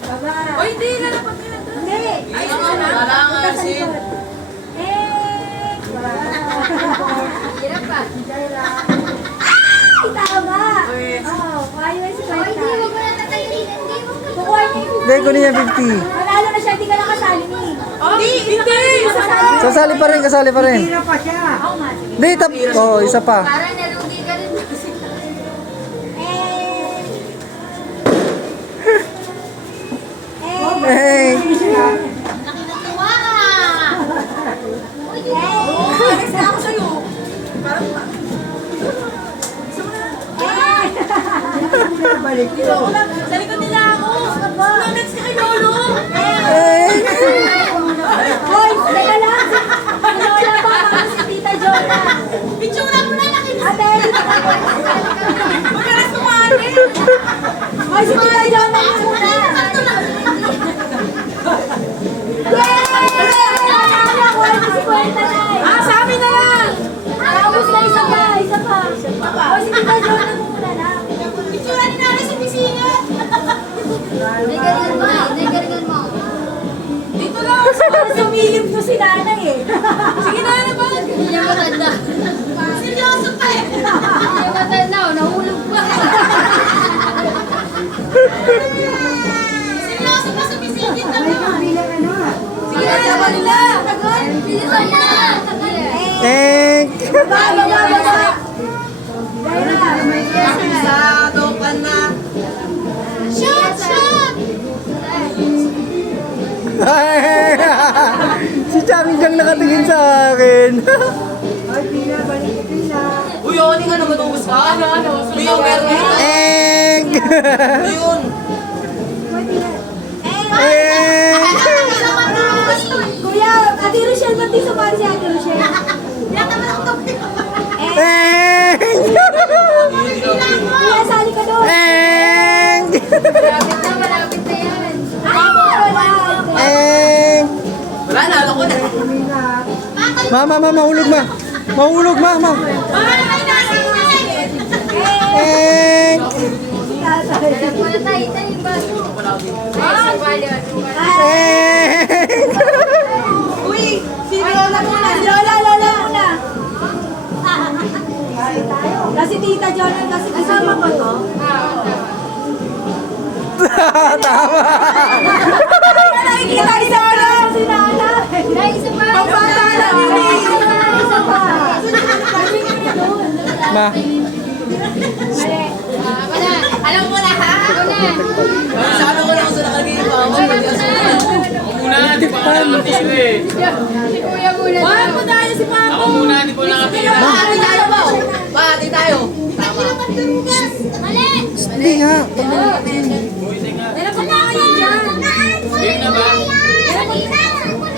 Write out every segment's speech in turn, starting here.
Baba. Oy, hindi. Lalapat ka na doon. Hindi. Ay, wala nga kasi. Hirap pa. Ay, tama. Oh, ayaw si Oh, hindi, Kwenta. wag mo na tatayin. Hindi, wag mo. Kukuha niya yung Hindi, kunin niya 50. Panalo na siya, hindi ka nakasali ni. Hindi, hindi. Kasali pa rin, kasali pa rin. Oo nga, sige. Hindi, isa pa. Parang nalugi ka rin. Hey! Nakinatuwa ka. Uy, Alis na ako sa'yo. Parang pa. Balik Dito ako lang. Sa likod nila ako. Next ka kay Lolo. Hey! Hoy, teka lang. Lola pa, para si Tita Jonna. Picture mo na nakinis. Ate, Magalas kumani. hoy, si Tita Jonna yung muna. Yay! Nanalo ako, si Kwenta na eh. Ah, sa amin na lang. Tapos na isa pa, isa pa. Hoy, si Tita Jonna muna na. Picture ni Nari sa pisina. may galingan mo. May galingan mo. Dito lang. Parang sumilip ko si nanay eh. Sige na, ano ba? Hindi niya matanda. Seryoso pa eh. Hindi niya matanda. Nahulog pa. Seryoso pa sa pisingit na ba? Sige na, tama nila. Bilisan na. Hey! Baba, baba, baba. Pisado ka na. Shot! Shot! Si Chami kang nakatingin sa akin. Uy, Oni nga naman ubus ka. Ano? Uy, meron yun. Egg! Yun. Egg! Kuya, Ate Rochelle, ba't di sumali si Ate Rochelle? Egg! Kuya, sali ka doon. Egg! Malapit na yan. Wala. Egg! Wala na, alam ko na. Mama, mahulog ma. Mahulog mama. Egg! Alam mo na tayo. Tayo ba? Ay, sumali. Egg! Uy, si Lola muna. Lola, Lola muna. Kasi Tita Jonna, kasi kasama ko to. Tama! Nakikita ni Lola, si Nana. Ay, isa pa. Pampata na nila. Isa pa. Ma. Wala. Alam mo na, ha? Ako na. Masyado ko lang sa nakalagay pa. Ako muna, di pa ako naman tayo eh. Si Kuya muna. Wala po tayo si Papa. Ako muna, di ko nakapila. Pati tayo ba? Pati tayo. Tama. Mali. Hindi nga. Nalapan na ako yan dyan. Game na ba?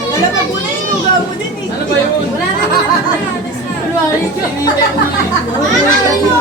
Wala pa po na inugaw mo din eh. Ano ba yun? Wala na. Hinihintay ko na eh.